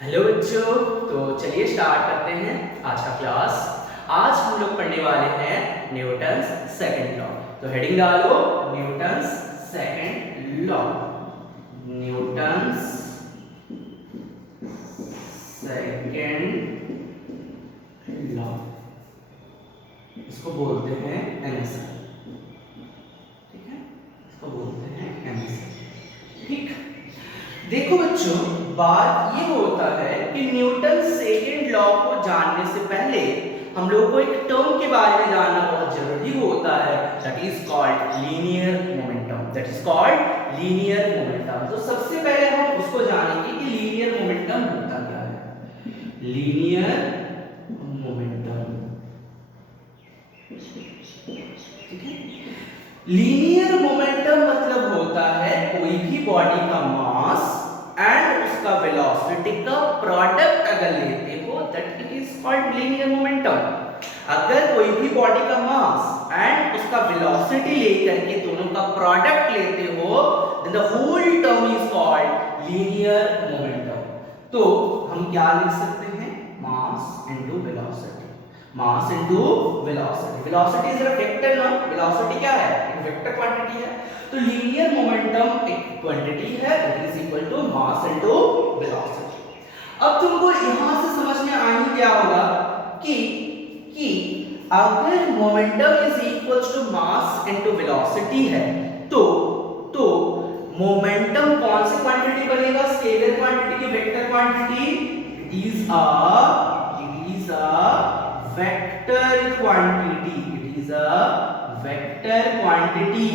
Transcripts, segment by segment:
Hello बच्चों। तो चलिए स्टार्ट करते हैं आज का क्लास। आज हम लोग पढ़ने वाले हैं न्यूटन्स सेकंड लॉ। तो हेडिंग डालो Newton's second law. Newton's second law, इसको बोलते हैं एनएसएल। ठीक है, इसको बोलते हैं एनएसएल। ठीक, देखो बच्चों, बात ये होता है कि न्यूटन सेकंड लॉ को जानने से पहले हम लोग को एक टर्म के बारे में जानना बहुत जरूरी होता है, that is called linear momentum. That is called linear momentum. तो सबसे पहले हम उसको जानेंगे कि लीनियर मोमेंटम होता क्या है। लीनियर मोमेंटम, ठीक है। लीनियर मोमेंटम मतलब होता है कोई भी बॉडी का मास एंड उसका वेलोसिटी का प्रोडक्ट अगर लेते हो that it is called linear momentum. अगर कोई भी बॉडी का मास एंड उसका वेलोसिटी लेकर के दोनों का प्रोडक्ट लेते हो then the whole term is called linear momentum. तो हम क्या लिख सकते हैं, mass into velocity. Mass into velocity. Velocity is a vector ना, वेलोसिटी क्या है, एक वेक्टर क्वांटिटी है। तो लीनियर मोमेंटम एक क्वांटिटी है, it is equal to mass into velocity. अब तुमको यहां से समझ में आ ही गया होगा कि अगर momentum is equal to mass into velocity है तो मोमेंटम कौन सी क्वांटिटी बनेगा, स्केलर क्वांटिटी की vector quantity. It is a vector quantity. It is a vector quantity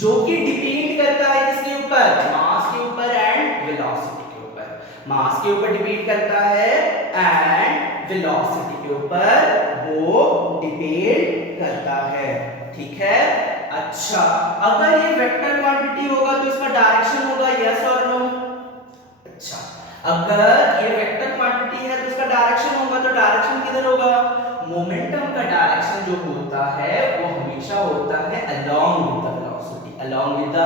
जो कि डिपेंड करता है किसके ऊपर, मास के ऊपर एंड वेलोसिटी के ऊपर। मास के ऊपर डिपेंड करता है एंड वेलोसिटी के ऊपर वो डिपेंड करता है। ठीक है, अच्छा, अगर ये वेक्टर क्वांटिटी होगा तो इसका डायरेक्शन होगा यस और नो। अच्छा, अगर ये वेक्टर क्वांटिटी है तो इसका डायरेक्शन होगा, तो डायरेक्शन किधर होगा, मोमेंटम का डायरेक्शन जो होता है वो हमेशा होता है along with the velocity, along with the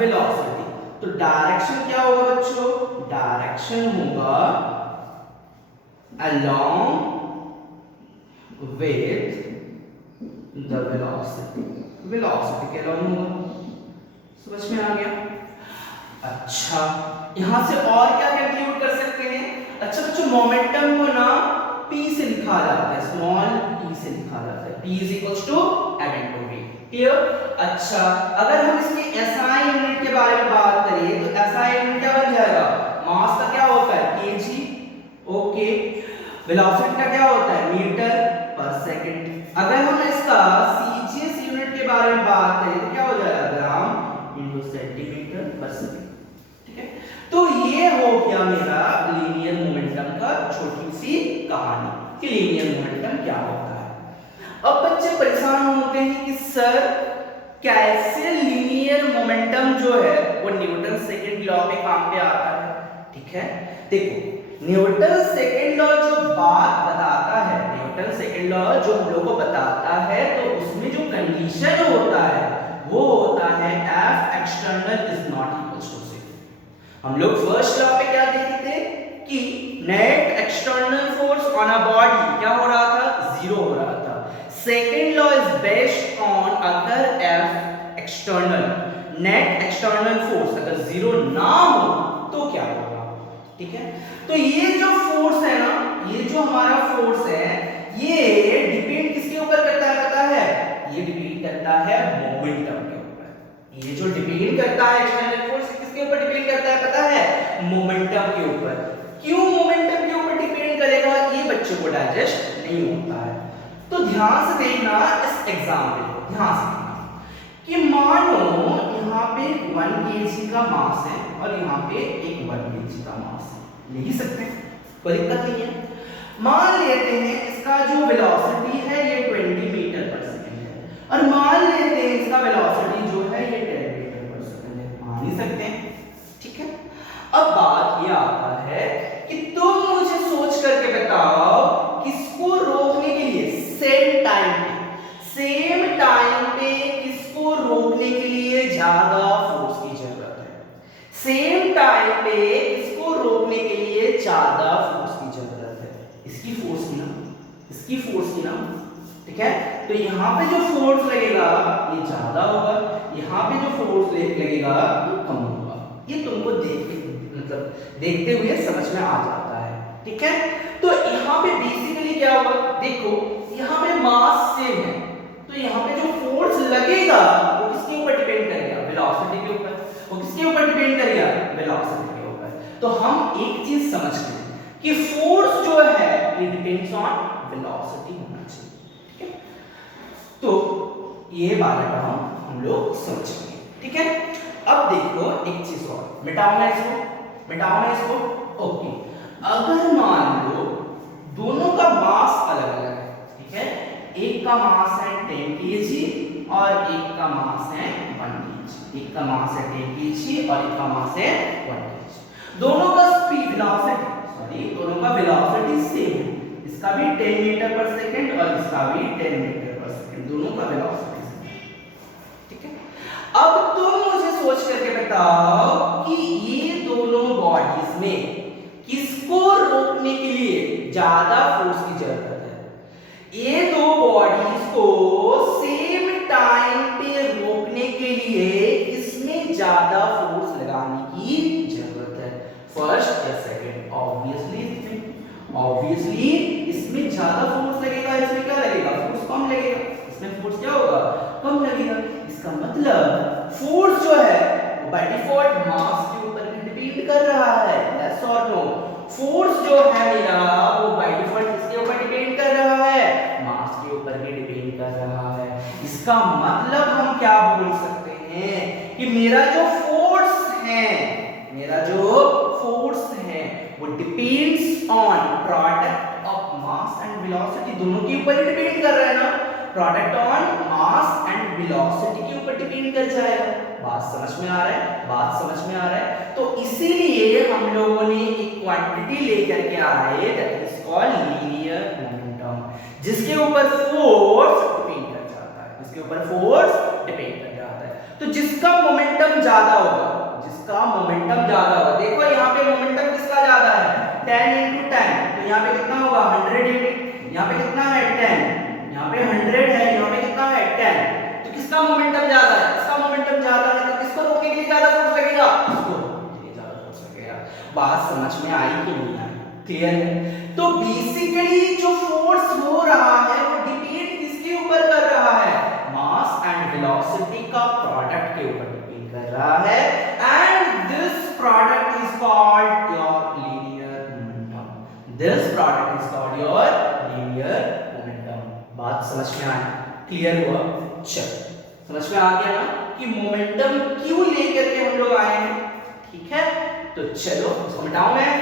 velocity. तो डायरेक्शन क्या होगा बच्चों, डायरेक्शन होगा along with the velocity. Velocity के अलोंग होगा। समझ में आ गया? अच्छा, यहां से और क्या कंक्लूड कर सकते हैं। अच्छा बच्चों, मोमेंटम को ना p से लिखा जाता है, स्मॉल p से लिखा जाता है। p is equals to m into v। Clear? अच्छा, अगर हम इसकी SI यूनिट के बारे में बात करें तो SI यूनिट क्या बन जाएगा, मास का क्या होता है kg। ओके, वेलोसिटी का क्या होता है मीटर पर सेकंड। अगर हम इसका CGS यूनिट के बारे में बात करें तो क्या हो जाएगा, ग्राम इनटू सेंटीमीटर पर सेकंड। ठीक है, तो ये हो गया मेरा लीनियर मोमेंटम का छोटी सी कहानी कि लीनियर मोमेंटम क्या होता है। अब बच्चे परेशान होते हैं कि सर कैसे लीनियर मोमेंटम जो है वो न्यूटन सेकंड लॉ पे काम पे आता है। ठीक है, देखो न्यूटन सेकंड लॉ जो बात बताता है, न्यूटन सेकंड लॉ जो हम लोग को बताता है, तो उसमें जो कंडीशन होता है वो होता है F external is not equal to 0। हम लोग फर्स्ट लॉ पे क्या देखे थे कि net external force on a body क्या हो रहा था, 0 हो रहा था। Second law is based on अगर F external, net external force अगर 0 ना हो तो क्या होगा। ठीक है, तो ये जो फोर्स है ना, ये जो हमारा फोर्स है ये डिपेंड किसके ऊपर करता है पता है, ये डिपेंड करता है मोमेंटम के ऊपर। ये जो डिपेंड करता है एक्सटर्नल फोर्स किसके ऊपर डिपेंड करता है पता है, मोमेंटम के ऊपर। क्यों मोमेंटम के ऊपर डिपेंड करेगा, ये बच्चों को डाइजेस्ट नहीं होता है। तो ध्यान से देखना इस एग्जांपल को, ध्यान से देखना कि मानो यहाँ पे 1 kg का मास है और यहाँ पे एक 1 kg का मास है, लिख सकते हैं, कोई दिक्कत नहीं है। मान लेते हैं इसका जो वेलोसिटी है ये 20 मीटर पर सेकंड है और मान लेते हैं इसका वेलोसिटी जो है ये 10 मीटर पर सेकंड है, मान ही सकते हैं। ठीक है, अब बात ये आता है कि तुम मुझे सोच करके बताओ किसको रोकने के लिए सेम टाइम पे किसको रोकने के लिए ज्यादा फोर्स की जरूरत है, सेम टाइम पे किसको इसको रोकने के लिए ज्यादा फोर्स की जरूरत है, इसकी फोर्स की ना, ठीक है। तो यहाँ पे जो फोर्स लगेगा ये ज्यादा होगा, यहाँ पे जो फोर्स लगेगा ये कम होगा। ये तुमको देखते हुए समझ में आ जाता है, ठीक है। तो यहाँ पे बेसिकली क्या होगा, देखो यहाँ पे मास सेम है, तो यहाँ पे जो फोर्स लगेगा वो किसके ऊपर डिपेंड करेगा, वेलोसिटी के ऊपर। वो किसके ऊपर डिपेंड करेगा, वेलोसिटी के ऊपर। तो हम एक चीज समझते हैं कि फोर्स जो है ये डिपेंड्स ऑन वेलोसिटी होना चाहिए, ठीक है। तो ये वाला टर्म हम लोग समझेंगे, ठीक है। अब देखो एक चीज और, मिटाओ ना इसको, ओके। अगर मान लो दोनों का मास अलग अलग है, ठीक है, एक का मास है 10 kg और एक का मास है 1 kg, एक का मास है 10 kg और एक का मास है 1 kg। दोनों का वेलोसिटी सेम है, इसका भी 10 मीटर पर सेकंड और इसका भी 10 मीटर पर सेकंड, दोनों का वेलोसिटी सेम है, ठीक है। अब तुम मुझे सोच करके बताओ कि ये दोनों बॉडीज में किसको रोकने के लिए ज्यादा फोर्स की जरूरत है। ये दो बॉडीज को सेम टाइम पे रोकने के लिए इसमें ज्यादा फोर्स लगाने की जरूरत है, फर्स्ट या सेकंड। ऑब्वियसली इसमें ज्यादा फोर्स लगेगा, इसमें क्या लगेगा, फोर्स कम लगेगा, इसमें फोर्स क्या होगा, कम लगेगा। इसका मतलब फोर्स जो है वो बाय डिफॉल्ट मास के ऊपर डिपेंड कर रहा है, यस और नो। फोर्स जो है मेरा वो बाय डिफॉल्ट किसके ऊपर डिपेंड कर रहा है, मास के ऊपर भी डिपेंड कर रहा है। इसका मतलब हम क्या बोल सकते हैं कि मेरा जो फोर्स है वो depends on product of mass and velocity, दोनों के ऊपर ही डिपेंड कर रहा है ना। Product on mass and velocity के ऊपर डिपेंड कर जाएगा। बात समझ में आ रहा है। तो इसीलिए हम लोगों ने एक क्वांटिटी लेकर के आए, that is called linear momentum, जिसके ऊपर फोर्स डिपेंड कर जाता है। तो जिसका मोमेंटम ज्यादा होगा, देखो यहाँ पे मोमेंटम किसका ज्यादा है, 10 × 10, तो यहाँ पे कितना होगा 100 यूनिट, यहाँ पे कितना है 10, यहाँ पे 100 है, यहाँ पे कितना है 10। तो किसका मोमेंटम ज्यादा है, इसका मोमेंटम ज्यादा है, तो किसको रोकने के लिए ज्यादा फोर्स लगेगा, इसको रोकने के लिए ज्यादा फोर्स लगेगा। बात समझ में आई कि नहीं आई, क्लियर है। तो बेसिकली जो फोर्स हो रहा है वो डिपेंड किसके ऊपर कर रहा है, मास एंड वेलोसिटी का प्रोडक्ट के ऊपर डिपेंड कर रहा है, and this product is called your linear momentum. बात समझ में आई, क्लियर हुआ, चल समझ में आ गया ना कि मोमेंटम क्यों लेकर के हम लोग आए हैं, ठीक है। तो चलो इसको मिटाऊं मैं,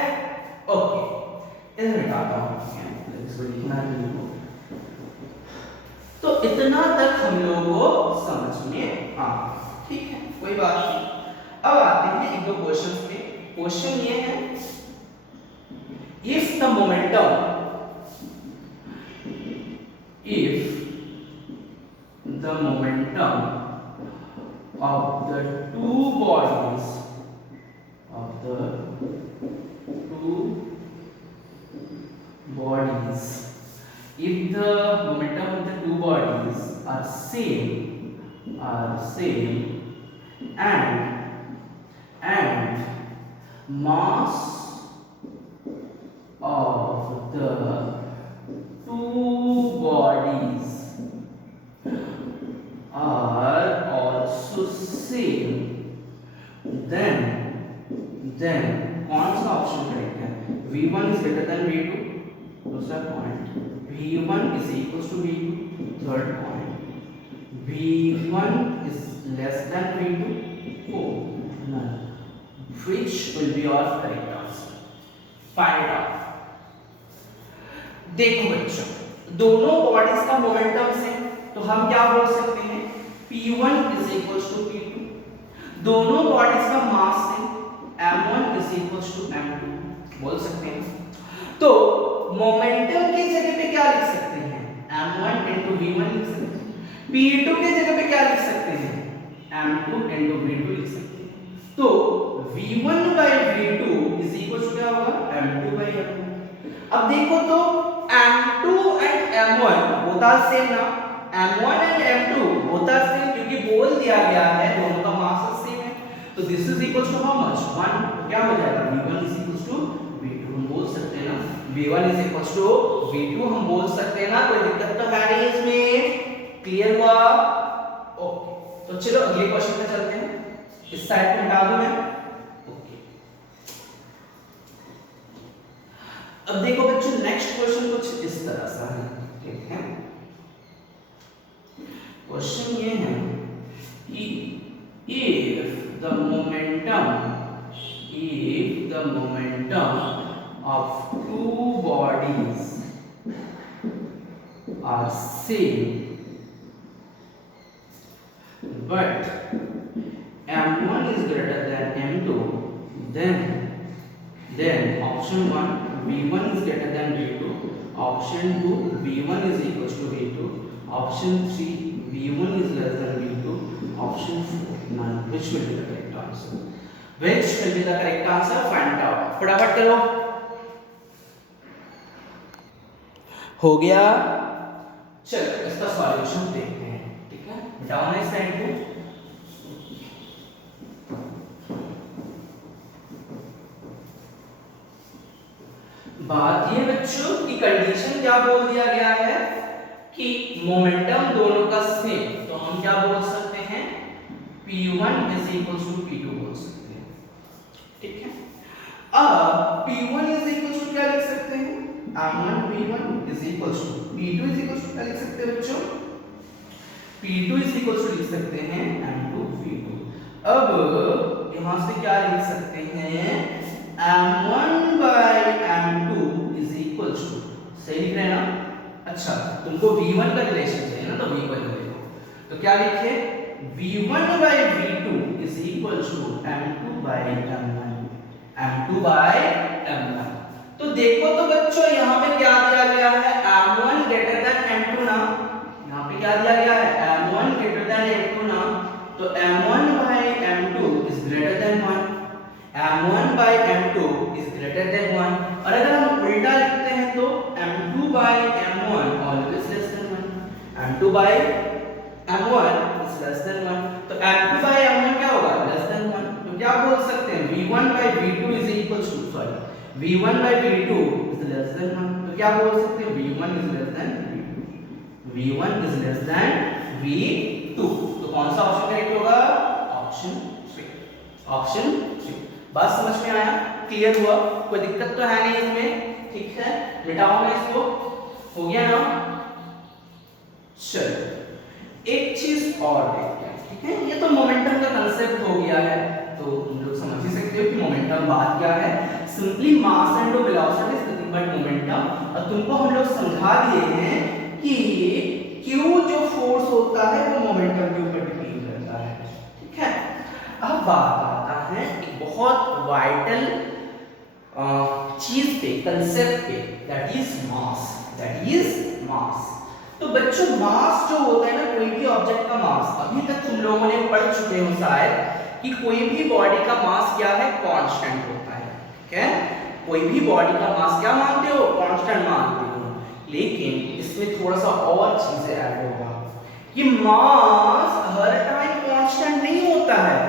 ओके इधर मिटाता हूं, इसको लिखना नहीं हो। तो इतना तक हम लोगों को समझ में आ, ठीक है, कोई बात नहीं। अब आते हैं एक दो क्वेश्चंस पे। क्वेश्चन ये है, if the momentum of the two bodies if the momentum of the two bodies are same and mass of the two bodies are also same, then कौन सा ऑप्शन करेक्ट है, v1 is greater than v2, दूसरा point v1 is equals to v2, third point v1 is less than v2, fourth none, which will be your correct answer, find it out। देखो बच्चों, दोनों bodies का momentum same, तो हम क्या बोल सकते हैं, p1 is equals to p2, दोनों बॉडीज का mass same, m1 is equals to m2 बोल सकते हैं। तो मोमेंटम की जगह पे क्या लिख सकते हैं, m1 into v1 लिख सकते हैं, p2 की जगह पे क्या लिख सकते हैं, m2 into v2 लिख सकते हैं। तो v1 by v2 is equal m2 by m1। अब देखो तो m2 and m1 both are same ना, m1 and m2 both are same, क्योंकि बोल दिया गया है दोनों का मास सेम है। तो this is equals to how much 1, क्या हो जाएगा v1 is equals to v2। हम बोल सकते हैं ना v1 is equals to v2, हम बोल सकते हैं ना, कोई दिक्कत तो है नहीं इसमें। क्लियर हुआ? ओके, तो चलो अगले क्वेश्चन पे चलते हैं। इस साइड पे हटा दूं मैं। ओके, अब देखो बच्चों नेक्स्ट क्वेश्चन कुछ इस तरह सा है, ठीक है। क्वेश्चन ये है कि if the momentum of two bodies are same, but m1 is greater than m2, then option 1 v1 is greater than v2, option 2 v1 is equals to v2, option 3 v1 is less than v2, option 4 none। which will be the correct answer? which will be the correct answer? find out, फटाफट करो। हो गया, चलो इसका solution देखते हैं, ठीक है। डाउन इस साइड को, बात ये बच्चों की कंडीशन क्या बोल दिया गया है कि मोमेंटम दोनों का सेम, तो हम क्या बोल सकते हैं p1 is equals to p2 बोल सकते हैं, ठीक है। अब p1 is equals to क्या लिख सकते हैं m1 p1 is equals to p2 is equals to क्या लिख सकते हैं बच्चों p2 is equals to लिख सकते हैं m2 p2। अब यहां से क्या लिख सकते हैं m1 by m2 is equals to, सही लिख रहे हैं ना। अच्छा, तुमको v1 का रिलेशन चाहिए ना, तो v1 देखो, तो क्या लिखे v1 by v2 is equals to m2 by m1, m2 by m1। तो देखो तो बच्चों यहाँ पे क्या दिया गया है m1 greater than m2 ना, यहाँ पे क्या दिया गया है m1 greater than m2 ना, तो m1 by m2 is greater than 1, m1 by m2 is greater than 1। और अगर हम उल्टा लिखते हैं तो m2 by m1 always less than 1, m2 by m1 is less than 1, तो m2 by m1 क्या होगा less than 1। तो क्या बोल सकते हैं v1 by v2 is equals to, sorry v1 by v2 is less than 1, तो क्या बोल सकते हैं v1 is less than v2, v1 is less than v2। तो कौन सा ऑप्शन करेक्ट होगा ऑप्शन 3, ऑप्शन 3। बात समझ में आया, क्लियर हुआ, कोई दिक्कत तो है नहीं इसमें, ठीक है। मिटाओ मैं इसको, हो गया ना। चलो एक चीज और देखते हैं, ठीक है। ये तो मोमेंटम का कांसेप्ट हो गया है, तो हम लोग समझ ही सकते हो कि मोमेंटम बात क्या है, simply mass and velocity is nothing but momentum. और तुमको हम लोग समझा दिए हैं कि क्यू जो फोर्स होता है वो मोमेंटम के ऊपर डिपेंड करता है, ठीक है। अब बात आता है एक बहुत वाइटल चीज पे, कंसेप्ट पे, that is mass, that is mass. तो बच्चों मास जो होता है ना, कोई भी ऑब्जेक्ट का मास, अभी तक तुम लोगों ने पढ़ चुके हो शायद कि कोई भी बॉडी का मास क्या है कांस्टेंट होता है, ठीक है। कोई भी बॉडी का मास क्या मानते हो कांस्टेंट मानते हो, लेकिन इसमें थोड़ा सा और चीजें ऐड होगा कि मास हर टाइम कांस्टेंट नहीं होता है।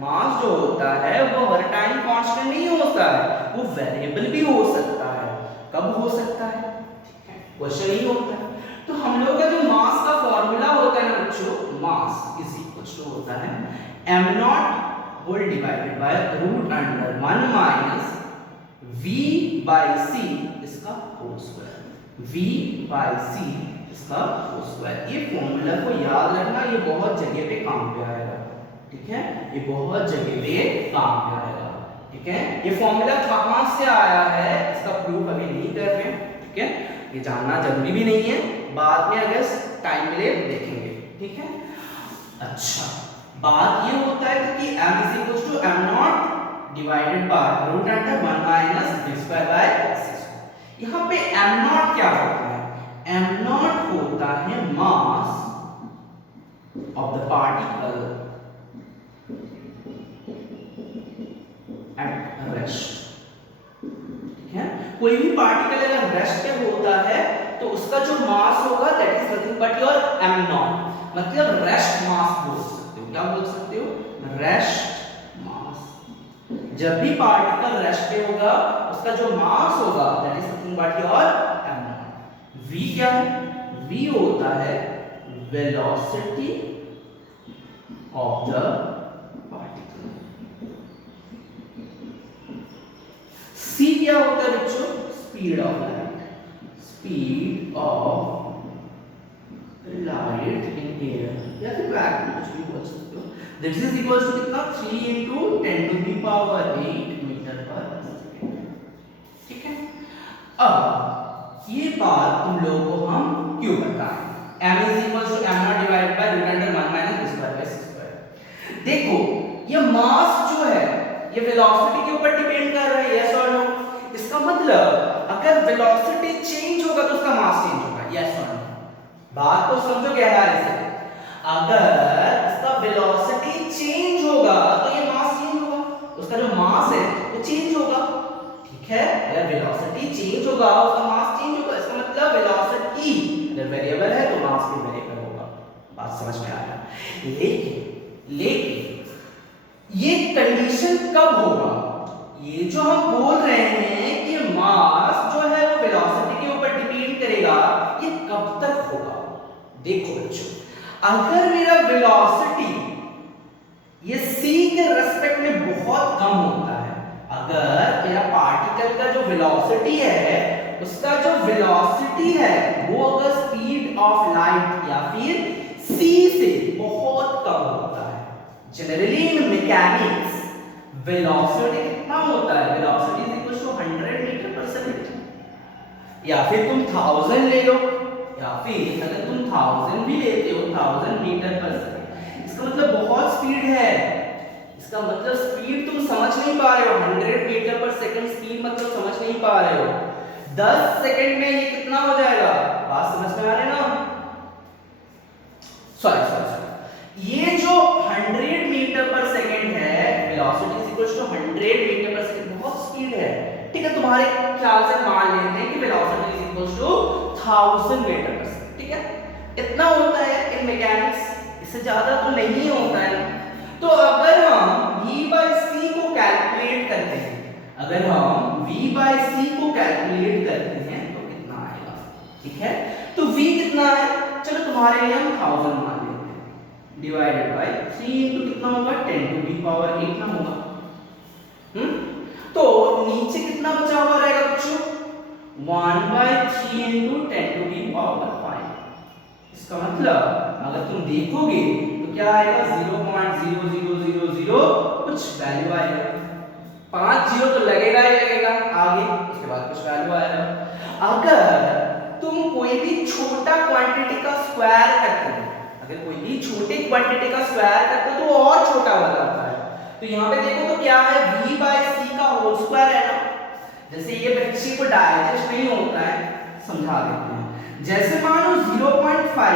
मास जो होता है वो हर टाइम कांस्टेंट नहीं होता है, वो वेरिएबल भी हो सकता है। कब हो सकता है, ठीक है, क्वेश्चन ही होता है। तो हम लोग का जो मास का फॉर्मूला होता है ना बच्चों, मास इज इक्वल टू होता है m0 whole divided by root under 1 minus v by c इसका whole square, v by c इसका होल स्क्वायर। ये फॉर्मूला को याद रखना, ये बहुत जगह पे काम पे आएगा, ठीक है, ये बहुत जगह पे काम पे आएगा, ठीक है। ये फॉर्मूला कहां से आया है इसका प्रूफ अभी नहीं कर रहे हैं, ठीक है, ये जानना जरूरी भी नहीं है, बाद में अगर टाइम मिले देखेंगे, ठीक है। अच्छा, बात ये होता है कि m is equals to m0 divided by root under 1 minus v square by c square. यहाँ पे m0 क्या होता है, m0 होता है mass of the particle at rest, ठीक कोई भी पार्टिकल अगर रेस्ट पे होता है तो उसका जो मास होगा that is nothing but your m0, मतलब रेस्ट मास बोल सकते हो। क्या बोल सकते हो? Rest mass. जब भी पार्टिकल रेस्ट पे होगा उसका जो मास होगा that is nothing but your m0। v क्या है? v होता है velocity of the particle. c क्या होता है बच्चों? Speed of light. Speed of light in air या फिर वैक्यूम, कुछ भी बोल सकते हो। दिस इज इक्वल टू कितना? 3 into 10 to the power 8 metre पर सेकंड। ठीक है, अब ये बात तुम लोगों को हम क्यों बताएं? m is equal to m0 divided by root under 1 minus b square by c square। देखो ये मास जो है ये वेलोसिटी के ऊपर डिपेंड कर रहा है, यस और नो? इसका मतलब अगर वेलोसिटी चेंज होगा तो उसका मास चेंज होगा, यस और नो? बात को समझो गहराई से। अगर इसका वेलोसिटी चेंज होगा तो ये मास चेंज होगा, उसका जो मास है वो चेंज होगा। ठीक है, अगर वेलोसिटी चेंज होगा उसका मास चेंज होगा, इसका मतलब वेलोसिटी अगर वेरिएबल है तो मास भी वेरिएबल होगा। बात समझ में आ रहा है? लेकिन ये कंडीशन कब होगा? ये जो हम बोल रहे हैं कि मास जो है वो वेलोसिटी के ऊपर डिपेंड करेगा, ये कब तक होगा? देखो बच्चों, अगर मेरा वेलोसिटी ये c के रेस्पेक्ट में बहुत कम होता है, अगर मेरा पार्टिकल का जो वेलोसिटी है उसका जो वेलोसिटी है वो अगर स्पीड ऑफ लाइट या फिर c से बहुत कम होता है, जनरली इन मैकेनिक्स वेलोसिटी कितना होता है? Velocity is equal to 100 metre पर सेकंड, या फिर तुम 1000 ले लो, या फिर अगर तुम 1000 भी लेते हो 1000 मीटर पर सेकंड, इसका मतलब बहुत स्पीड है। इसका मतलब स्पीड तुम समझ नहीं पा रहे हो। 100 मीटर पर सेकंड स्पीड मतलब समझ नहीं पा रहे हो। 10 सेकंड में ये कितना हो जाएगा? बात समझ में आ रही है ना? सॉरी, ये जो 100 मीटर पर सेकंड है, velocity is equal to 100 metre पर सेकंड, बहुत स्पीड है। ठीक है, तुम्हारे ख्याल से मान लेते हैं कि velocity is equal to 1000 metre पर सेकंड। ठीक है, इतना होता है इन मैकेनिक्स, इससे ज्यादा तो नहीं होता है। तो अगर हम v by c को कैलकुलेट करते हैं, अगर हम v by c को कैलकुलेट करते हैं तो कितना आएगा? ठीक है, तो v कितना है? चलो तुम्हारे लिए हम 1000 मान लेते हैं, डिवाइडेड बाय 3 into कितना होगा? 10 to the power 8 ना होगा। तो नीचे कितना बचा हुआ रहेगा बच्चों? 1/3 into 10 to the power 5। इसका मतलब अगर तुम देखोगे तो क्या आएगा? 0.0000 कुछ वैल्यू आएगा। 5 जीरो तो लगेगा ही लगेगा आगे, उसके बाद कुछ वैल्यू आएगा। अगर तुम कोई भी छोटा क्वांटिटी का स्क्वायर करते हो, अगर कोई भी छोटी क्वांटिटी का स्क्वायर करते हो तो और छोटा हो जाता है। तो यहाँ पे देखो तो क्या है? v by c का होल स्क्वायर है ना। जैसे ये बच्चे को डाइजेस्ट नहीं होता है, समझा देते हैं। जैसे मानो 0.5 है,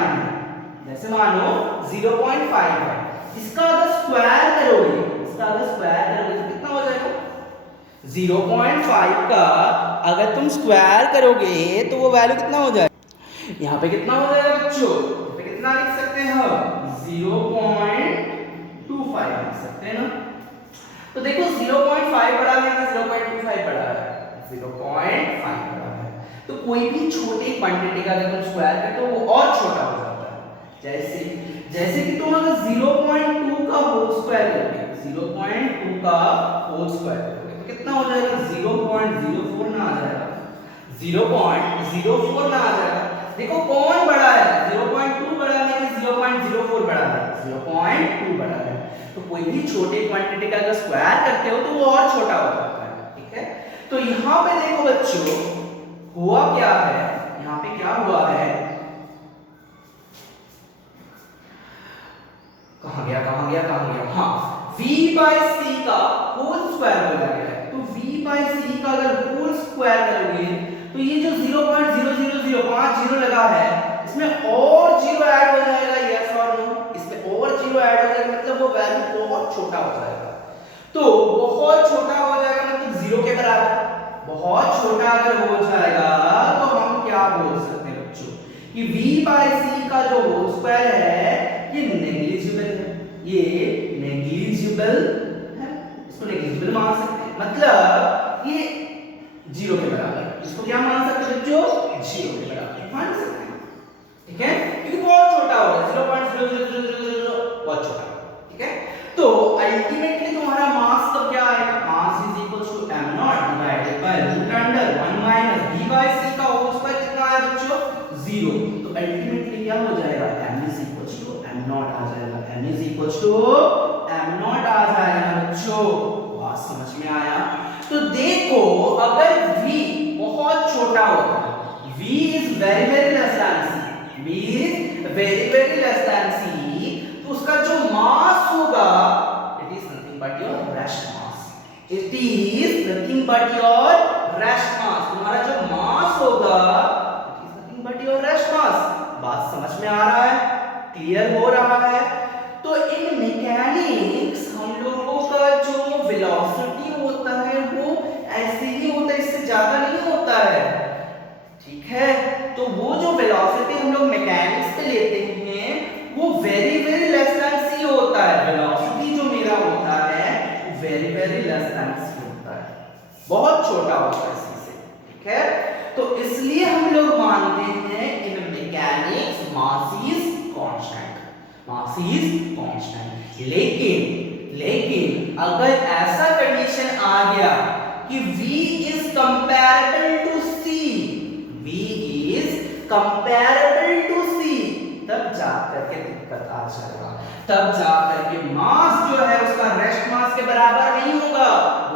जैसे मानो 0.5 है, इसका अगर स्क्वायर करोगे, इसका अगर स्क्वायर करोगे तो कितना हो जाएगा? 0.5 का अगर तुम स्क्वायर करोगे तो वो वैल्यू कितना हो जाएगा? यहाँ पे कितना हो जाएगा बच्चों? यहाँ पे कितना लिख सकते हैं हम? 0.25 लिख सकते हैं ना। तो देखो 0.5 बड़ा है कि 0.25 बड़ा है? 0.5 बड़ा है। तो कोई भी छोटी क्वांटिटी का अगर तुम स्क्वायर करते हो वो और छोटा हो जाता है। जैसे कि तुम अगर 0.2 का होल स्क्वायर करोगे, 0.2 का होल स्क्वायर करोगे तो कितना हो जाएगा? 0.04 ना आ जाएगा? 0.04 ना आ जाएगा? देखो कौन बड़ा है? 0.2 बड़ा है कि 0.04 बड़ा है? 0.2 बड़ा है। तो कोई भी छोटी क्वांटिटी का अगर स्क्वायर करते हो तो वो और छोटा हो जाता है। ठीक है, तो यहाँ पे देखो बच्चों हुआ क्या है? यहाँ पे क्या हुआ है? कहाँ गया? हाँ, v by c का होल स्क्वायर बोला गया है। तो v by c का अगर होल स्क्वायर करोगे तो ये जो 0.0005 जीरो लगा है इसमें और जीरो ऐड हो जाएगा, यस और नो? इसमें और जीरो ऐड हो जाएगा मतलब वो वैल्यू बहुत छोटा हो जाएगा। तो बहुत छोटा हो जाएगा मतलब जीरो के बराबर, बहुत छोटा अगर हो जाएगा तो हम क्या बोल सकते हैं बच्चों कि v/c का जो होल स्क्वायर है ये नेग्लिजिबल है, ये नेग्लिजिबल है, इसको नेग्लिजिबल मान सकते हैं, मतलब ये 0 के बराबर। इसको क्या मान सकते हैं बच्चों? 0 के बराबर मान सकते हैं, ठीक है, क्योंकि बहुत छोटा होगा 0.0000 बहुत छोटा, ठीक है। तो अल्टीमेटली तुम्हारा मास तब क्या आएगा? Mass is equal to m0 divided by root under 1 minus v/c का होल स्क्वायर कितना है बच्चों? 0। तो अल्टीमेटली क्या हो जाएगा? m is equal to m0 आ जाएगा, m is equal to m0 आ जाएगा बच्चों। बात समझ में आया? तो देखो अगर v बहुत छोटा होगा, v is very very less than c, v is very very less than c, तो उसका जो मास होगा it is nothing but your rest mass, it is nothing but your rest mass. तुम्हारा जो मास होगा it is nothing but your rest mass. बात समझ में आ रहा है? क्लियर हो रहा है? तो इन मैकेनिक्स हम लोगों का जो वेलोसिटी होता है वो ऐसे ही होता है, इससे ज्यादा नहीं होता है, ठीक है। तो वो जो वेलोसिटी हम लोग मैकेनिक्स पे लेते हैं वो very very less than c होता है। वेलोसिटी जो मेरा होता है वो very very less than c होता है, बहुत छोटा होता है c से, ठीक है। तो इसलिए हम लोग मानते हैं in mechanics mass is constant, mass is constant. लेकिन अगर ऐसा कंडीशन आ गया कि v is comparable to c, v is comparable to c, तब जाकर के दिक्कत आ जाएगा, तब जाकर के मास जो है उसका रेस्ट मास के बराबर नहीं होगा,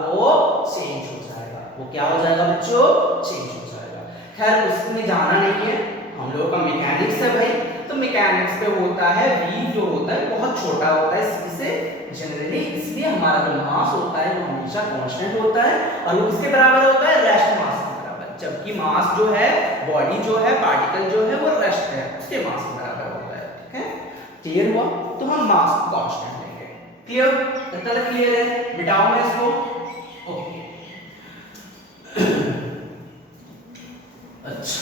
वो चेंज हो जाएगा। वो क्या हो जाएगा बच्चों? चेंज हो जाएगा। खैर उसमें जाना नहीं है, हम लोगों का मैकेनिक्स है भाई, तो मैकेनिक्स पे होता है v जो होता है बहुत छोटा होता है c से जनरली, इसलिए हमारा जो मास होता है वो हमेशा कांस्टेंट होता है और वो किसके बराबर होता है? रेस्ट मास के बराबर। जबकि मास जो है, बॉडी जो है, पार्टिकल जो है वो रेस्ट है, उसके मास के बराबर होता है, ठीक है। क्लियर हुआ? तो हम मास को कांस्टेंट लेंगे। क्लियर? कितना क्लियर है? मिटाओ मैं इसको। ओके अच्छा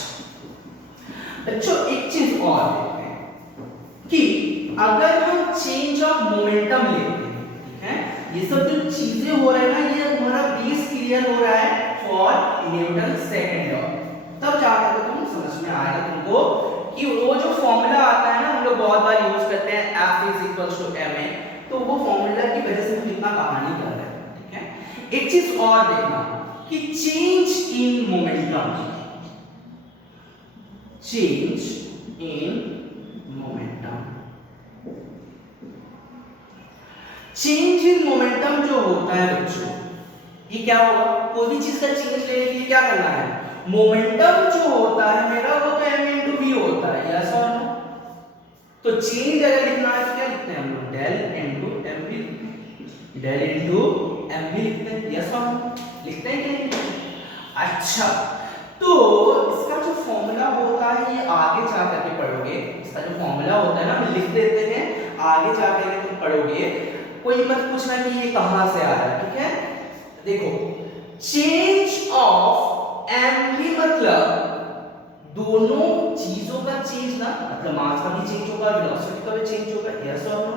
बच्चों एक चीज और देखते हैं कि अगर हम चेंज ऑफ मोमेंटम लेते हैं, ठीक है, ये सब जो चीजें हो रहा है ना ये हमारा बेस क्लियर हो रहा है फॉर न्यूटन सेकंड लॉ, तब जाकर तुम समझ में आएगा तुमको कि वो जो फॉर्मूला आता है ना हम लोग बहुत बार यूज करते हैं F = ma, तो वो फॉर्मूला की वजह से हम इतना कहानी कर रहे हैं, ठीक है। एक चीज और देखना कि change in momentum, change in momentum, change in momentum जो होता है बच्चों ये क्या होगा? कोई भी चीज का चेंज लेने के लिए क्या करना है? मोमेंटम जो होता है मेरा वो तो m * v होता है, यस और नो। तो चेंज अगर लिखना है तो क्या लिखते हैं हम लोग? डेल * mv, डेल * mv लिखते हैं, यस और नो लिखते हैं कि नहीं? अच्छा तो इसका जो फॉर्मूला होता है ये आगे जा करके पढ़ोगे, इसका जो फॉर्मूला होता है ना हम लिख देते हैं, आगे जा करके तुम पढ़ोगे, कोई मत पूछना कि ये कहां से आ रहा है, ठीक है। देखो चेंज ऑफ mv मतलब दोनों चीजों का चेंज ना, मतलब मास का भी चेंज होगा, वेलोसिटी का भी चेंज होगा, यस और नो।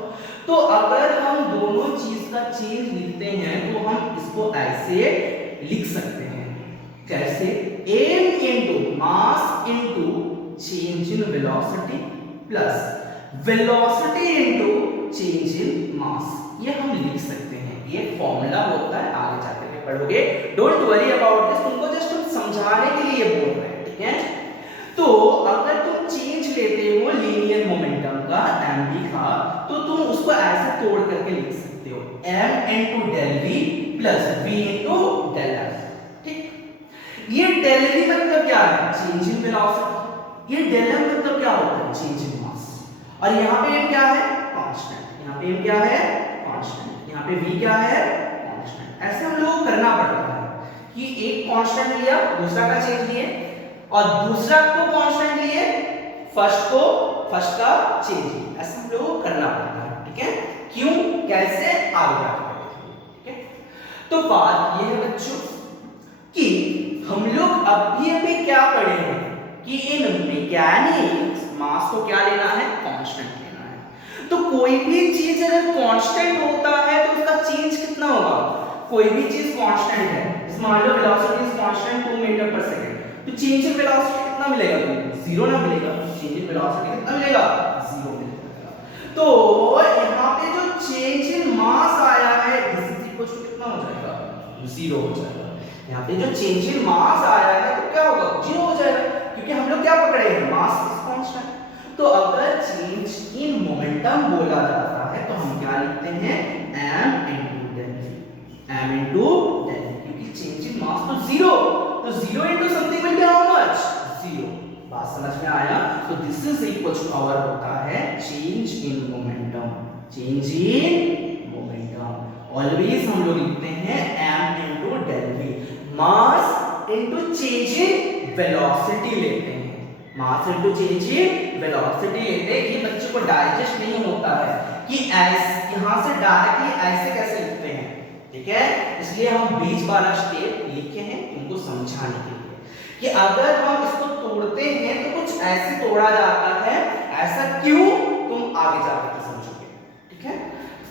तो अगर हम दोनों चीज का चेंज लिखते हैं तो हम इसको ऐसे लिख सकते हैं, कैसे? m into mass into change in velocity plus velocity into change in mass, ये हम लिख सकते हैं। ये फॉर्मूला होता है, आगे जाकर के पढ़ोगे, डोंट वरी अबाउट दिस, तुमको जस्ट हम समझाने के लिए बोल रहे हैं, ठीक है। तो अगर तुम चेंज लेते हो लीनियर मोमेंटम का mv का, तो तुम उसको ऐसे तोड़ करके लिख सकते हो m into del v plus v into del f, ठीक। ये del v मतलब क्या है? चेंज इन वेलोसिटी, ये del m मतलब क्या होता है? चेंज इन मास। और यहाँ पे m क्या है? कांस्टेंट। यहाँ पे m क्या है? कांस्टेंट। यहाँ पे v क्या है? कांस्टेंट। ऐसे हम लोगों को करना पड़ता है कि एक कांस्टेंट लिया, दूसरा का चेंज लिए, और दूसरा को कांस्टेंट लिए, फर्स्ट का चेंज लिए, ऐसा हम लोगों को करना पड़ता है, ठीक है। क्यों, कैसे, आगे जाकर, ठीक है। तो बात ये है बच्चों कि पढ़े हैं कि इन मैकेनिक्स मास को क्या लेना है, कांस्टेंट लेना है। तो कोई भी चीज अगर कांस्टेंट होता है तो उसका चेंज कितना होगा, कोई भी चीज कांस्टेंट है, जैसे मान लो वेलोसिटी इज कांस्टेंट 2 मीटर पर सेकंड, तो चेंज इन वेलोसिटी कितना मिलेगा, जीरो ना मिलेगा, चेंज इन वेलोसिटी कितना मिलेगा, जीरो मिलेगा। तो यहाँ पे जो चेंज इन मास आया है दिस इज इक्वल टू कितना हो जाएगा, जीरो हो जाएगा। यहाँ पे जो चेंज इन मास आया है तो क्या होगा, जीरो हो जाएगा, क्योंकि हम लोग क्या पकड़े हैं, मास इज कांस्टेंट। तो अगर चेंज इन मोमेंटम बोला जाता है तो हम क्या लिखते हैं, m into del v, m into del v, क्योंकि चेंज इन मास तो जीरो, तो zero into something will be how much, zero. बात समझ में आया। तो this is equal to our होता है change in momentum, change in momentum. Always हम लोग लिखते हैं m into del v, mass into change in velocity लेते हैं, mass into change in velocity लेते हैं। ये बच्चों को डाइजेस्ट नहीं होता है कि ऐसे यहां से डायरेक्टली ऐसे कैसे लिखते हैं, ठीक है, इसलिए हम बीच वाला स्टेप लिखे हैं तुमको समझाने के लिए कि अगर हम इसको तोड़ते हैं तो कुछ ऐसे तोड़ा जाता है, ऐसा क्यों, तुम आगे जाकर समझोगे, ठीक है।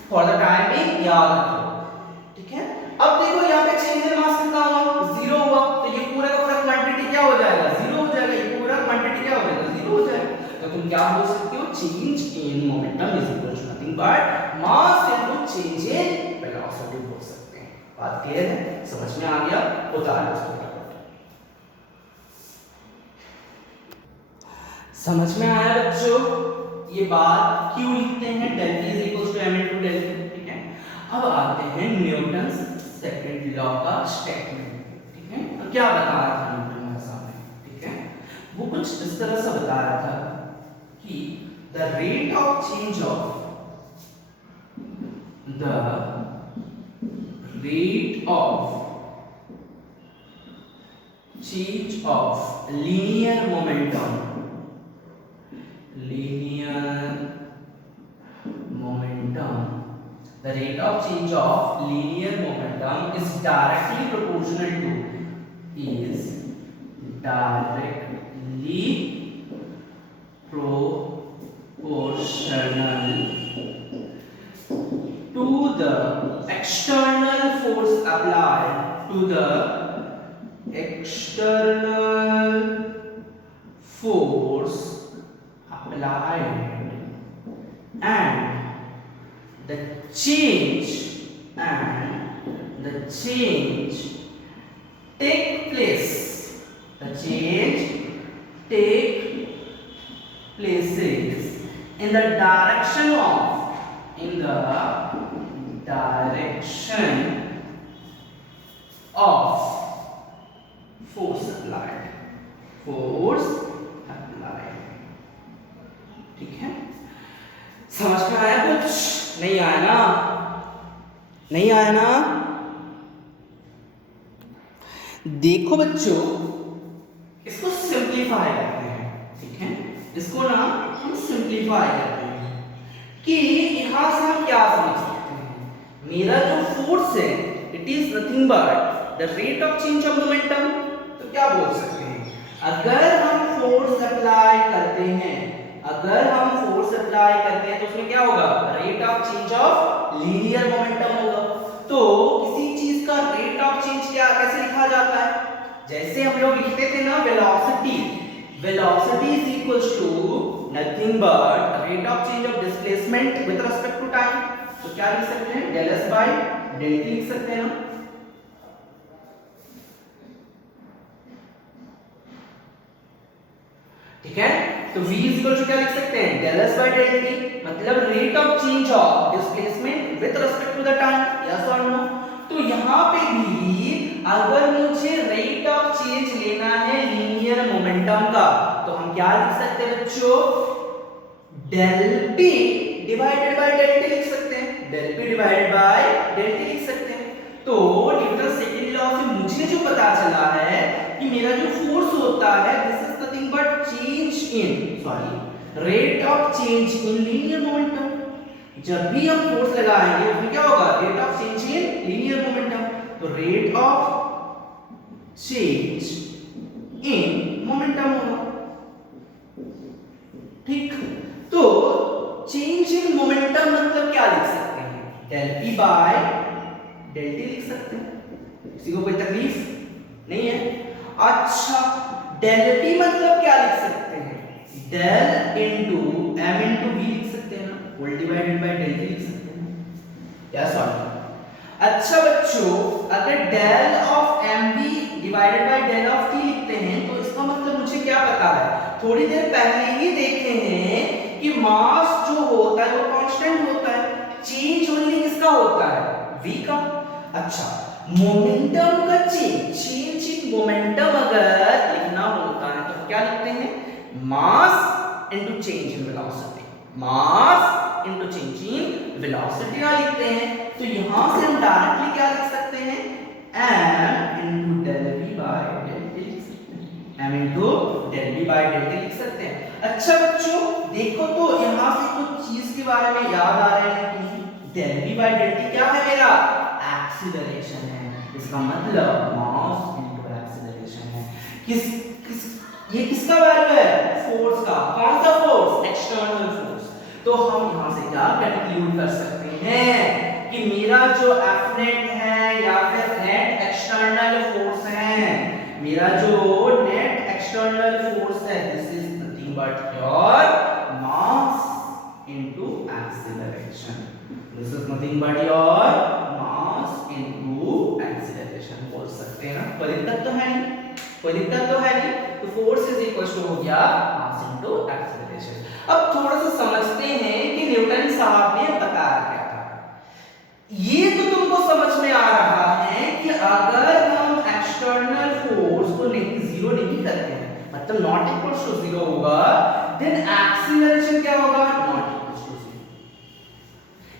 फॉर द टाइमिंग याद रखो, ठीक है। अब देखो यहाँ पे चेंज इन मास कितना हुआ, जीरो हुआ, तो ये पूरा का पूरा क्वांटिटी क्या हो जाएगा, जीरो हो जाएगा, ये पूरा क्वांटिटी क्या हो जाएगा, जीरो हो जाएगा। तो तुम क्या बोल सकते हो, change in momentum is equal to nothing but mass into change in velocity बोल सकते हैं। बात क्लियर है, समझ में आ गया, उतार लो इसको। समझ में आया बच्चों, ये बात क्यों लिखते हैं, del v is equals to m into del v, ठीक है। अब आते हैं न्यूटन सेकंड लॉ का स्टेटमेंट, ठीक है। तो क्या बता रहा था न्यूटन हमारे सामने, ठीक है, वो कुछ इस तरह से बता रहा था कि the rate of change of linear momentum, the rate of change of linear momentum is directly proportional to the external force applied and the change take places in the direction of force applied, ठीक है। समझ में आया, कुछ नहीं आया ना, नहीं आया ना। देखो बच्चों, इसको सिंप्लीफाई करते हैं, ठीक है, इसको ना हम सिंप्लीफाई करते हैं कि यहां से हम क्या समझ सकते हैं, मेरा जो फोर्स है it is nothing but the rate of change of momentum. तो क्या बोल सकते हैं, अगर हम फोर्स अप्लाई करते हैं तो उसमें क्या होगा, rate of change of linear momentum होगा। तो किसी चीज का रेट ऑफ चेंज क्या कैसे लिखा जाता है, जैसे हम लोग लिखते थे ना velocity is equals to nothing but rate of change of displacement with respect to time. तो क्या लिख सकते हैं, del s by del t लिख सकते हैं ना। ठीक है, तो v इज इक्वल टू क्या लिख सकते हैं, del s by del t, मतलब rate of change of displacement with respect to the time, yes और नो। तो यहाँ पे भी अगर मुझे रेट ऑफ चेंज लेना है लीनियर मोमेंटम का तो हम क्या लिख सकते हैं बच्चों, del p divided by del t लिख सकते हैं, del p divided by del t लिख सकते हैं। तो न्यूटन सेकंड लॉ से मुझे जो पता चला है कि मेरा जो फोर्स होता है this is nothing but rate of change in linear momentum. जब भी हम फोर्स लगाएंगे उसमें क्या होगा, rate of change in linear momentum. तो rate of change in momentum momentum होगा। ठीक, तो चेंज इन मोमेंटम मतलब क्या लिख सकते हैं? Del P by del T लिख सकते हैं। किसी को कोई तकलीफ नहीं है? अच्छा, डेल पी मतलब क्या लिख सकते हैं? Del into M into V लिख सकते हैं ना, whole divided by del T लिख सकते हैं। क्या सॉल्व? अच्छा बच्चों, अगर del of M V divided by del of T लिखते हैं तो इसका मतलब मुझे क्या पता है? थोड़ी देर पहले ही देखे हैं कि मास जो होता है वो कांस्टेंट होता है, चेंज ओनली किसका होता है? v का। अच्छा, मोमेंटम का चेंज इन मोमेंटम अगर लिखना होता है तो क्या लिखते हैं? Mass into change in velocity, mass into change in velocity लिखते हैं। तो यहां से हम डायरेक्टली क्या लिख सकते हैं? m into del v by del t लिख सकते हैं, m into del v by del t लिख सकते हैं। अच्छा बच्चों देखो, तो यहां से कुछ चीज के बारे में याद आ रहे हैं कि del v by del t क्या है? मेरा एक्सीलरेशन है। इसका मतलब मास इनटू एक्सीलरेशन है। ये किसका वैल्यू है? फोर्स का। कौन सा फोर्स? External force. तो हम यहां से क्या कंक्लूड कर सकते हैं कि मेरा जो F नेट है या फिर नेट एक्सटर्नल फोर्स है, मेरा जो नेट एक्सटर्नल फोर्स है, this is nothing but your mass into acceleration. This is nothing but your mass into acceleration बोल सकते हैं ना। कोई दिक्कत तो है नहीं? कोई दिक्कत तो है नहीं? तो फोर्स इज इक्वल टू हो गया मास इनटू एक्सीलरेशन। अब थोड़ा सा समझते हैं कि न्यूटन साहब ने बताया क्या था। ये तो तुमको समझ में आ रहा है कि अगर हम एक्सटर्नल फोर्स को जीरो नहीं करते हैं, मतलब नॉट इक्वल टू जीरो होगा, देन एक्सीलरेशन क्या होगा? Not equal to zero.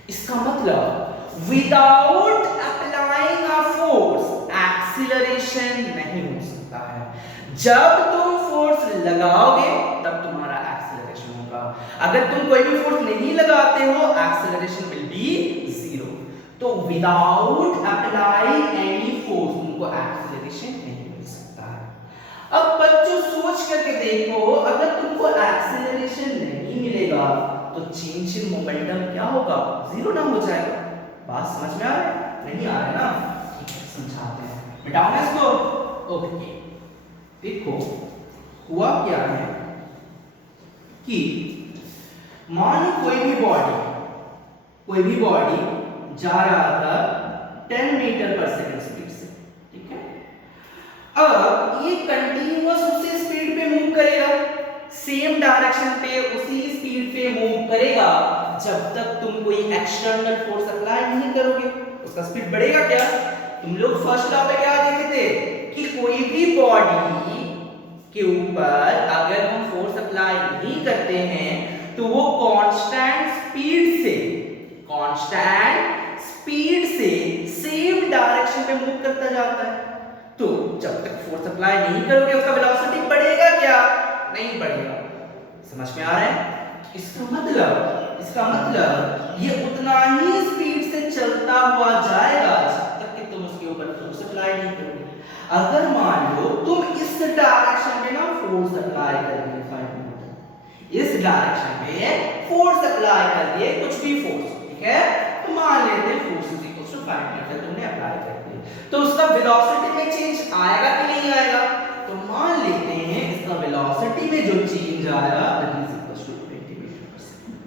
इसका मतलब without applying a force acceleration नहीं हो सकता है। जब तुम फोर्स लगाओगे तब तुम्हारा एक्सीलरेशन होगा। अगर तुम कोई भी फोर्स नहीं लगाते हो, एक्सीलरेशन विल बी जीरो। तो विदाउट अप्लाइंग एनी फोर्स तुमको एक्सीलरेशन नहीं मिल सकता है। अब बच्चों सोच करके देखो, अगर तुमको एक्सीलरेशन नहीं मिलेगा तो चेंज इन मोमेंटम क्या होगा? जीरो ना हो जाएगा। बात समझ में आ रहा है? नहीं आ रहा है ना? ठीक है, समझाते हैं। मिटाओ ना इसको। ओके, देखो हुआ क्या है कि मान कोई भी बॉडी जा रहा था 10 मीटर पर सेकंड स्पीड से, ठीक है। अब ये कंटीन्यूअस उसी स्पीड पे मूव करेगा, सेम डायरेक्शन पे उसी स्पीड पे मूव करेगा जब तक तुम कोई एक्सटर्नल फोर्स अप्लाई नहीं करोगे। उसका स्पीड बढ़ेगा क्या? तुम लोग फर्स्ट लॉ पे क्या देखे थे कि कोई भी बॉडी के ऊपर अगर हम फोर्स अप्लाई नहीं करते हैं तो वो कांस्टेंट स्पीड से सेम डायरेक्शन पे मूव करता जाता है। तो जब तक फोर्स अप्लाई नहीं करोगे उसका वेलोसिटी बढ़ेगा क्या? नहीं बढ़ेगा। समझ में आ रहा है? इसका मतलब ये उतना ही स्पीड से चलता हुआ जाएगा जब तक कि तुम उसके ऊपर फोर्स अप्लाई नहीं करोगे। अगर मान लो तुम इस डायरेक्शन पे ना फोर्स अप्लाई कर दिए, इस डायरेक्शन पे फोर्स अप्लाई कर दिए, कुछ भी फोर्स, ठीक है, तो मान लेते हैं force is equal to 5 metre तुमने अप्लाई कर दिया, तो उसका वेलोसिटी में चेंज आएगा कि नहीं आएगा? तो मान लेते हैं इसका वेलोसिटी में जो चेंज आएगा that is equal to 20 metre पर सेकंड।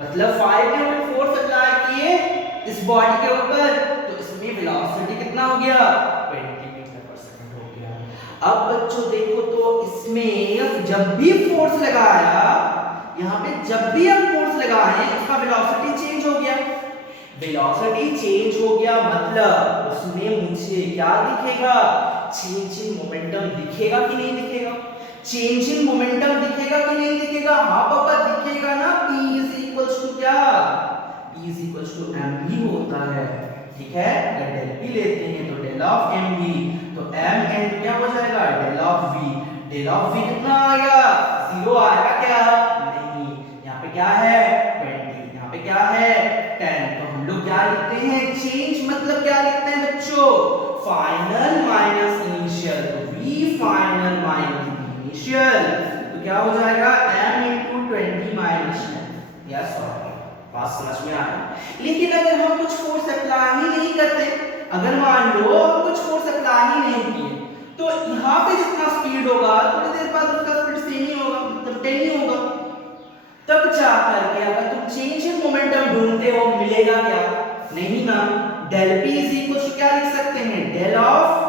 मतलब 5 न्यूटन फोर्स अप्लाई किए इस बॉडी के ऊपर, तो इसमें वेलोसिटी कितना हो गया? 20 मीटर पर सेकंड हो गया। अब बच्चों देखो, तो इसमें जब भी फोर्स लगाया, यहां पे जब भी हम फोर्स लगाए उसका वेलोसिटी चेंज हो गया। वेलोसिटी चेंज हो गया मतलब उसमें मुझे क्या दिखेगा? चेंज इन मोमेंटम दिखेगा कि नहीं दिखेगा? चेंज इन मोमेंटम दिखेगा कि नहीं दिखेगा? हाँ पापा दिखेगा ना। P इज इक्वल्स टू क्या? P is equals to mv होता है, ठीक है। अगर डेल p लेते हैं तो डेल ऑफ mv, तो m एंड क्या हो जाएगा? Del of v। Del of v कितना आएगा? 0 आएगा क्या? नहीं। यहाँ पे क्या है? 20, यहाँ पे क्या है? 10। तो हम लोग क्या लिखते हैं? चेंज मतलब क्या लिखते हैं बच्चों? Final minus initial. तो v फाइनल माइनस पोटेंशियल, तो क्या हो जाएगा m into 20 minus 10। यस और बात समझ में आ रही। लेकिन अगर हम कुछ फोर्स अप्लाई ही नहीं करते, अगर मान लो हम कुछ फोर्स अप्लाई ही नहीं किए, तो यहाँ पे जितना स्पीड होगा थोड़ी देर बाद उसका स्पीड सेम ही होगा, मतलब 10 ही होगा। तब जा करके अगर तुम चेंज इन मोमेंटम ढूंढते हो मिलेगा क्या? नहीं ना। Del p is equal to क्या लिख सकते हैं? डेल ऑफ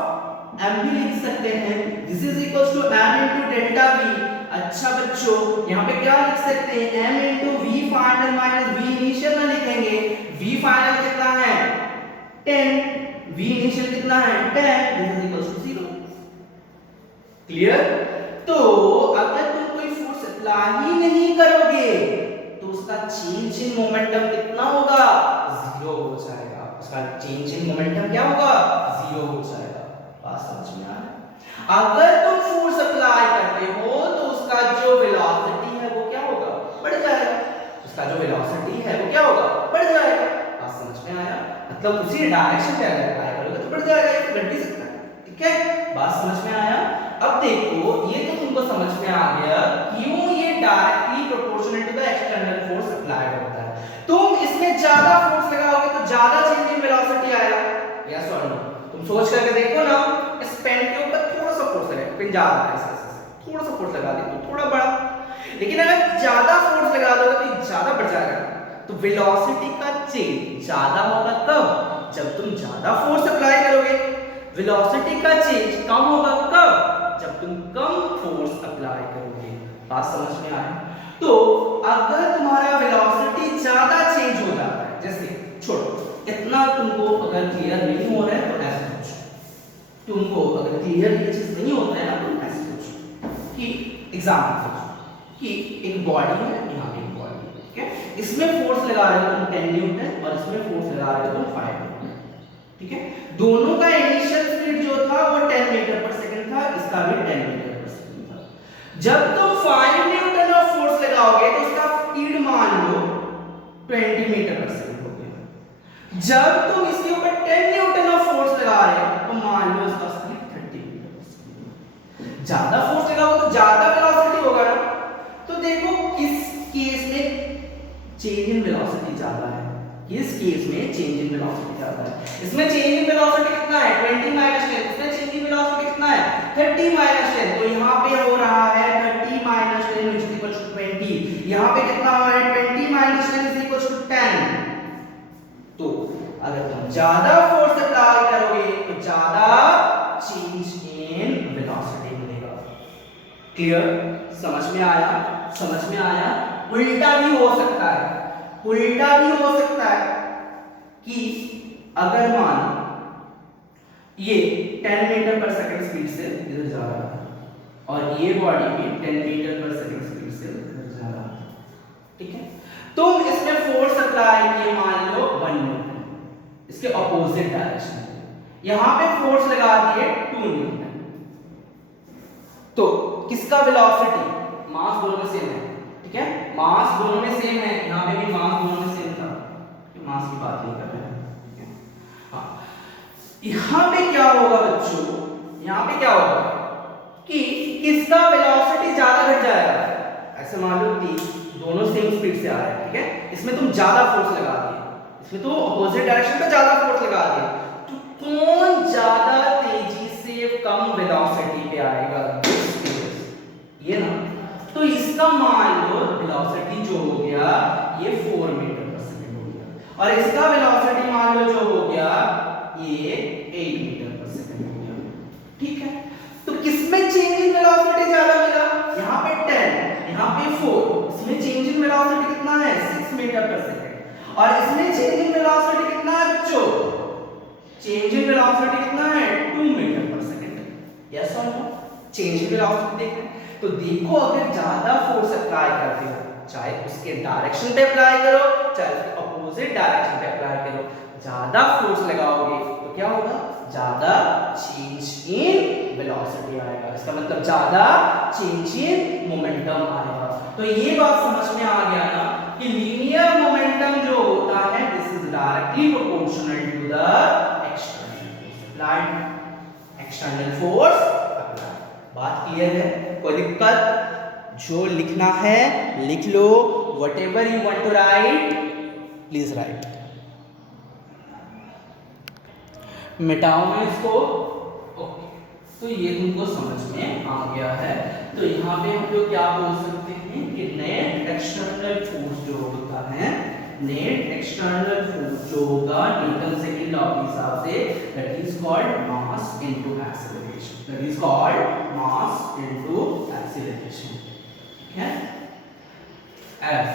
m भी लिख सकते हैं। This is equal to m into delta v। अच्छा बच्चों, यहाँ पे क्या लिख सकते हैं? m into v final minus v initial ना लिखेंगे। v फाइनल कितना है? 10, v इनिशियल कितना है? 10। This is equal to 0। Clear? तो अगर तुम कोई फोर्स अप्लाई ही नहीं करोगे तो उसका चेंज इन मोमेंटम कितना होगा? 0 हो जाएगा। उसका चेंज इन मोमेंटम क्या होगा? 0 हो जाएगा। बात समझ में आ रहा है? अगर तुम फोर्स अप्लाई करते हो तो उसका जो वेलोसिटी है वो क्या होगा? बढ़ जाएगा। उसका जो वेलोसिटी है वो क्या होगा? बढ़ जाएगा। बात समझ में आया? मतलब उसी डायरेक्शन में अगर अप्लाई करोगे तो बढ़ जाएगा, ये घट भी सकता है। ठीक है, बात समझ में आया? अब देखो, ये तो तुमको समझ में आ गया क्यों ये directly proportional to the external force apply होता है। तुम इसमें ज्यादा फोर्स लगाओगे तो ज्यादा चेंज इन वेलोसिटी आएगा। यस और नो? तुम सोच करके देखो ना, इस पेन के ऊपर थोड़ा सा फोर्स लगा, पेन जा रहा है ऐसे, थोड़ा सा फोर्स लगा दे तो थोड़ा बढ़ा, लेकिन अगर ज्यादा फोर्स लगा दोगे तो ये ज्यादा बढ़ जाएगा। तो वेलोसिटी का चेंज ज्यादा होगा कब? जब तुम ज्यादा फोर्स अप्लाई करोगे। वेलोसिटी का चेंज कम होगा कब? जब तुम कम फोर्स अप्लाई करोगे। बात समझ में आई? तो अगर तुम्हारा वेलोसिटी ज्यादा चेंज हो जाता है, जैसे छोड़ो, इतना तुमको अगर क्लियर नहीं हो रहा है तो ऐसे सोचो, तुमको अगर क्लियर ये चीज नहीं होता है ना तो ऐसे सोचो कि एग्जांपल सोचो कि एक बॉडी है, यहाँ पे एक बॉडी है, ठीक है, इसमें फोर्स लगा रहे हो तुम 10 न्यूटन और इसमें फोर्स लगा रहे हो तुम 5 न्यूटन। ठीक है, दोनों का इनिशियल स्पीड जो था वो 10 मीटर पर सेकंड था, इसका भी 10 मीटर पर सेकंड था। जब तुम 5 न्यूटन ऑफ फोर्स लगाओगे तो उसका स्पीड मान लो 20 मीटर पर सेकंड हो गया। जब तुम इसके ऊपर 10 न्यूटन ऑफ फोर्स लगा रहे हो तो मान लो इसका स्पीड 30 मीटर पर सेकंड। ज्यादा फोर्स लगाओगे तो ज्यादा वेलोसिटी होगा ना। तो देखो किस केस में चेंज इन वेलोसिटी ज्यादा है, किस केस में चेंज इन वेलोसिटी ज्यादा है। इसमें चेंज इन वेलोसिटी कितना है? 20 माइनस 10। इसमें चेंज इन वेलोसिटी कितना है? 30 माइनस 10। तो यहाँ पे हो रहा है 30 माइनस 10 इज इक्वल टू 20। यहाँ पे कितना हो रहा है? 20 माइनस 10 इज इक्वल टू 10। तो अगर तुम ज्यादा फोर्स अप्लाई करोगे तो ज्यादा चेंज इन वेलोसिटी मिलेगा। क्लियर? समझ में आया? समझ में आया? उल्टा भी हो सकता है, उल्टा भी हो सकता है कि अगर मान ये 10 मीटर पर सेकंड स्पीड से इधर जा रहा है और ये बॉडी भी 10 मीटर पर सेकंड स्पीड से इधर जा रहा है, ठीक है, तुम इसमें फोर्स अप्लाई किए मान लो 1 न्यूटन, इसके ऑपोजिट डायरेक्शन में यहां पे फोर्स लगा दिए 2 न्यूटन। तो किसका वेलोसिटी, मास दोनों में सेम है, ठीक है, मास दोनों में सेम है, यहां पे भी मास दोनों में सेम था, मास की बात नहीं कर रहे हैं, ठीक है। हाँ, यहां पे क्या होगा बच्चों, यहां पे क्या होगा कि किसका वेलोसिटी ज्यादा घट जाएगा। ऐसे मान लो कि दोनों सेम स्पीड से आ रहे हैं, ठीक है, इसमें तुम ज्यादा फोर्स लगा दिए, इसमें तो ऑपोजिट डायरेक्शन पे ज्यादा फोर्स लगा दिए, तो कौन ज्यादा तेजी से कम वेलोसिटी पे आएगा? ये ना, तो इसका मान लो वेलोसिटी जो हो गया ये 4 मीटर पर सेकंड हो गया और इसका वेलोसिटी मान लो जो हो गया ये 8 मीटर पर सेकंड हो गया, ठीक है। तो किसमें चेंज इन वेलोसिटी ज्यादा मिला? यहाँ पे 10, यहाँ पे 4, इसमें चेंज इन वेलोसिटी कितना है? 6 मीटर पर सेकंड और इसमें चेंज इन वेलोसिटी कितना है बच्चों? चेंज इन वेलोसिटी कितना है? 2 मीटर पर सेकंड। यस और नो? चेंज इन वेलोसिटी देखना, तो देखो अगर ज्यादा फोर्स अप्लाई करते हो, चाहे उसके डायरेक्शन पे अप्लाई करो चाहे उसके अपोजिट डायरेक्शन पे अप्लाई करो, ज्यादा फोर्स लगाओगे तो क्या होगा? ज्यादा चेंज इन वेलोसिटी आएगा, इसका मतलब ज्यादा चेंज इन मोमेंटम आएगा। तो ये बात समझ में आ गया ना कि लीनियर मोमेंटम जो होता है this is directly proportional to the external force applied, external force applied. बात क्लियर है? कोई दिक्कत? जो लिखना है लिख लो, whatever you want to write please write. मिटाओ मैं इसको। ओके, तो ये तुमको समझ में आ गया है। तो यहाँ पे हम लोग क्या बोल सकते हैं कि नेट एक्सटर्नल फोर्स जो होता है, नेट एक्सटर्नल फोर्स जो होगा न्यूटन सेकंड लॉ के हिसाब से, that is called mass into acceleration, that is called mass into acceleration. ठीक है, F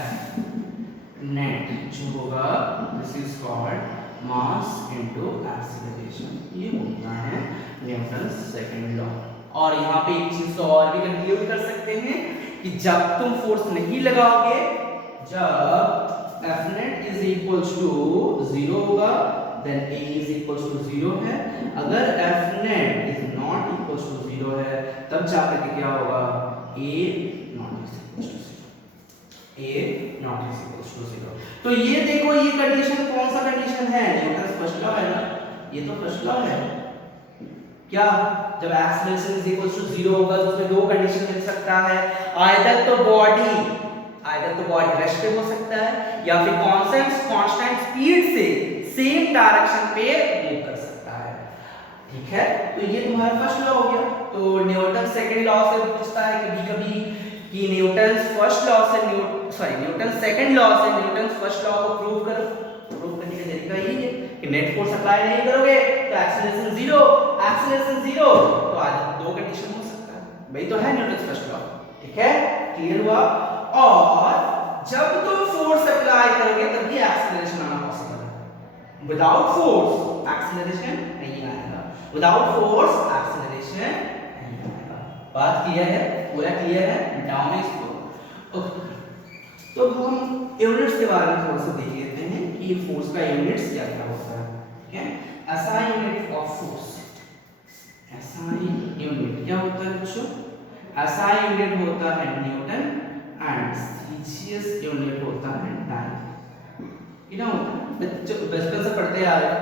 नेट जो होगा this is called mass into acceleration, ये होता है न्यूटन सेकंड लॉ। और यहाँ पे एक चीज तो और भी कंक्लूड कर सकते हैं कि जब तुम फोर्स नहीं लगाओगे, जब F net is equals to 0 होगा, then A is equals to 0 है। अगर F net is not equals to 0 है, तब जाकर के क्या होगा, A not is equals to 0, A not is equals to 0। तो ये देखो, ये कंडीशन कौन सा कंडीशन है, न्यूटन फर्स्ट लॉ है ना, ये तो फर्स्ट लॉ है। क्या, जब एक्सीलरेशन इज इक्वल टू 0 होगा तो उसमें दो कंडीशन मिल सकता है, आइदर तो बॉडी रेस्ट पे हो सकता है, या फिर कांस्टेंट स्पीड से सेम डायरेक्शन पे मूव कर सकता है। ठीक है, तो ये तुम्हारा फर्स्ट लॉ हो गया। तो न्यूटन सेकंड लॉ से पूछता है कभी-कभी कि न्यूटन फर्स्ट लॉ से न्यूटन सेकंड लॉ से न्यूटन फर्स्ट लॉ को प्रूव करो। प्रूव करने का तरीका यही है कि नेट फोर्स अप्लाई नहीं करोगे तो एक्सीलरेशन 0, तो आज दो कंडीशन हो सकता है, भाई तो है न्यूटन फर्स्ट लॉ। ठीक है, क्लियर हुआ? और जब तुम फोर्स अप्लाई करोगे तभी एक्सीलरेशन आना पॉसिबल है। विदाउट फोर्स एक्सीलरेशन नहीं आएगा, विदाउट फोर्स एक्सीलरेशन नहीं आएगा। बात क्लियर है? पूरा क्लियर है? डाउन में इसको। ओके, तो हम यूनिट्स के बारे में थोड़ा सा देख लेते हैं कि फोर्स का यूनिट्स क्या क्या होता है। ठीक है, SI unit of force, SI unit क्या होता है बच्चों? एसआई यूनिट होता है न्यूटन एंड सीजीएस यूनिट होता है डाइन। ये ना बचपन से पढ़ते आ रहे हैं।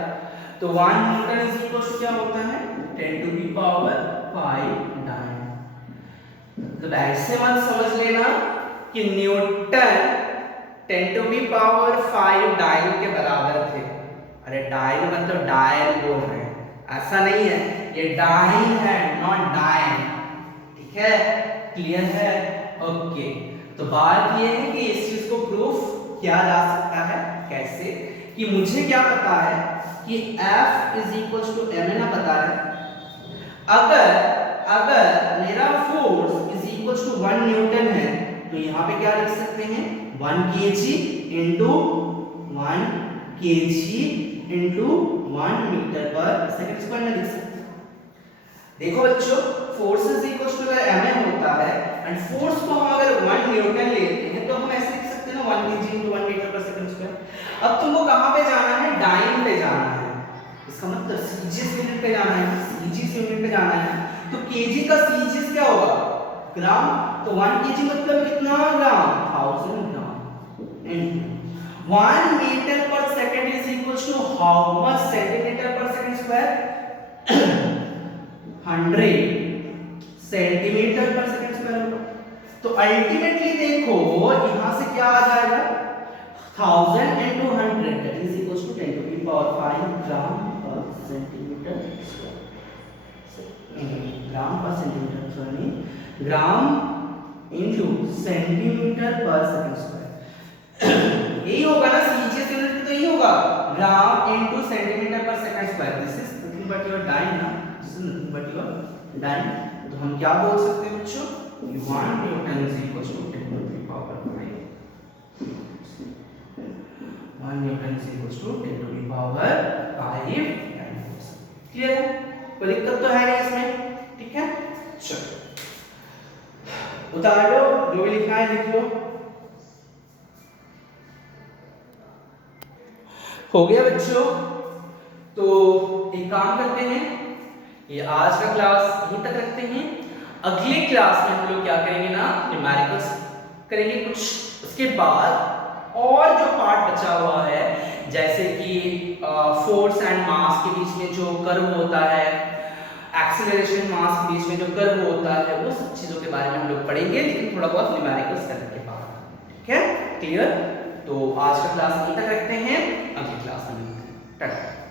तो 1 न्यूटन इज इक्वल टू क्या होता है, 10 टू दी पावर 5 डाइन। तो ऐसे मत समझ लेना कि newton 10 to the power 5 dyne के बराबर थे। अरे डाइन मतलब डायल बोल रहे हैं, ऐसा नहीं है, ये डाइन है नॉट डाइन। ठीक है, क्लियर है? ओके, तो बात ये है कि इस चीज को प्रूफ किया जा सकता है कैसे, कि मुझे क्या पता है कि F is equal to mn पता है। अगर मेरा force is equal to 1 newton है तो यहाँ पे क्या लिख सकते हैं, 1 kg into 1 kg into 1 metre पर सेकंड स्क्वायर में लिख सकते हैं। देखो बच्चों, फोर्स इज इक्वल टू अगर mn होता है एंड फोर्स को हम अगर 1 न्यूटन लेते हैं तो हम ऐसे लिख सकते हैं ना, 1 kg इंटू 1 मीटर पर सेकंड स्क्वायर। अब तुमको कहाँ पे जाना है, डाइन पे जाना है, इसका मतलब सीजीएस यूनिट पे जाना है, सीजीएस यूनिट पे जाना है। तो केजी का सीजीएस क्या होगा, ग्राम। तो 1 kg मतलब कितना ग्राम, 1000 ग्राम इंटू 1 मीटर पर second is equal to how much centimetre पर सेकंड स्क्वायर, 100 सेंटीमीटर पर सेकंड स्क्वायर होगा। तो अल्टीमेटली देखो यहां से क्या आ जाएगा, 1000 into 100 that is equals to 10 to the power 5 gram per centimetre square. Gram per centimetre sorry, gram into centimetre पर सेकंड स्क्वायर। यही होगा ना सीजीएस यूनिट, तो यही होगा ग्राम इनटू सेंटीमीटर पर second square. This is nothing but your dyne ना, this is nothing but your dyne. तो हम क्या बोल सकते हैं बच्चों, 1 newton is equal to 10 to the power 5, 1 newton is equal to 10 to the power 5 dyne. Clear है? कोई दिक्कत तो है नहीं इसमें? ठीक है, चलो उतार लो, जो भी लिखना है लिख लो। हो गया बच्चों? तो एक काम करते हैं, ये आज का क्लास यहीं तक रखते हैं। अगले क्लास में हम लोग क्या करेंगे ना, न्यूमेरिकल्स करेंगे कुछ, उसके बाद और जो पार्ट बचा हुआ है जैसे कि फोर्स एंड मास के बीच में जो कर्व होता है, एक्सेलरेशन, मास के बीच में जो कर्व होता है, वो सब चीजों के बारे में हम लोग पढ़ेंगे, लेकिन थोड़ा बहुत न्यूमेरिकल्स करने के बाद। ठीक है, क्लियर? तो आज का क्लास यहीं तक रखते हैं, अगली क्लास में मिलते हैं। टाटा।